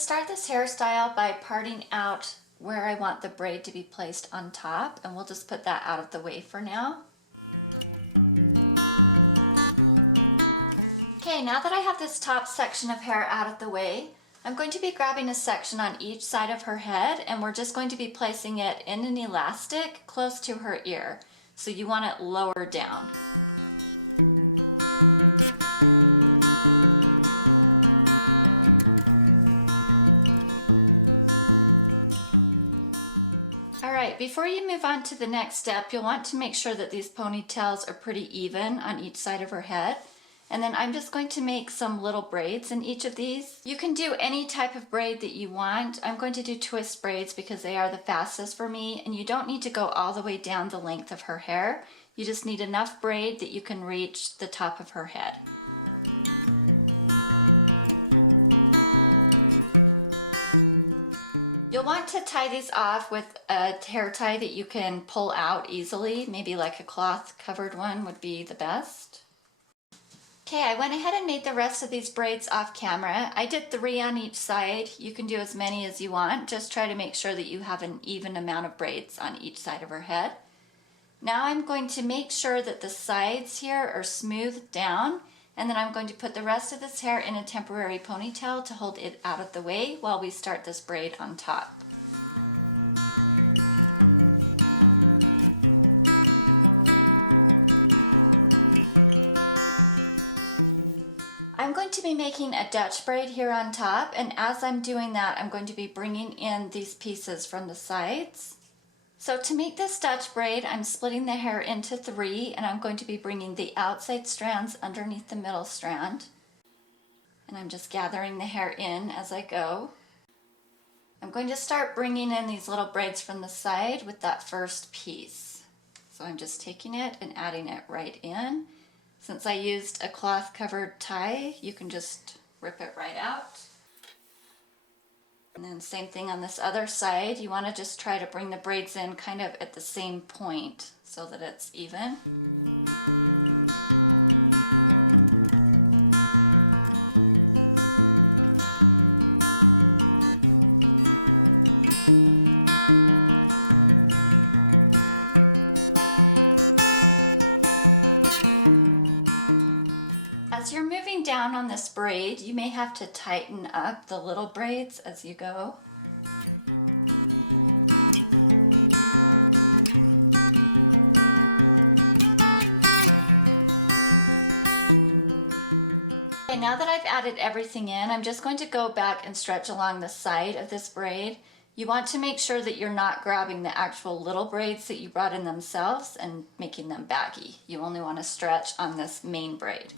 start this hairstyle by parting out where I want the braid to be placed on top, and we'll just put that out of the way for now. Okay, now that I have this top section of hair out of the way, I'm going to be grabbing a section on each side of her head, and we're just going to be placing it in an elastic close to her ear. So you want it lower down. Before you move on to the next step, you'll want to make sure that these ponytails are pretty even on each side of her head. And then I'm just going to make some little braids in each of these. You can do any type of braid that you want. I'm going to do twist braids because they are the fastest for me, and you don't need to go all the way down the length of her hair. You just need enough braid that you can reach the top of her head. You'll want to tie these off with a hair tie that you can pull out easily. Maybe like a cloth covered one would be the best. Okay, I went ahead and made the rest of these braids off camera. I did 3 on each side. You can do as many as you want. Just try to make sure that you have an even amount of braids on each side of her head. Now I'm going to make sure that the sides here are smoothed down, and then I'm going to put the rest of this hair in a temporary ponytail to hold it out of the way while we start this braid on top. I'm going to be making a Dutch braid here on top, and as I'm doing that, I'm going to be bringing in these pieces from the sides. So to make this Dutch braid, I'm splitting the hair into 3, and I'm going to be bringing the outside strands underneath the middle strand. And I'm just gathering the hair in as I go. I'm going to start bringing in these little braids from the side with that first piece. So I'm just taking it and adding it right in. Since I used a cloth covered tie, you can just rip it right out. And then same thing on this other side. You want to just try to bring the braids in kind of at the same point so that it's even. As you're moving down on this braid, you may have to tighten up the little braids as you go. Okay, now that I've added everything in, I'm just going to go back and stretch along the side of this braid. You want to make sure that you're not grabbing the actual little braids that you brought in themselves and making them baggy. You only want to stretch on this main braid.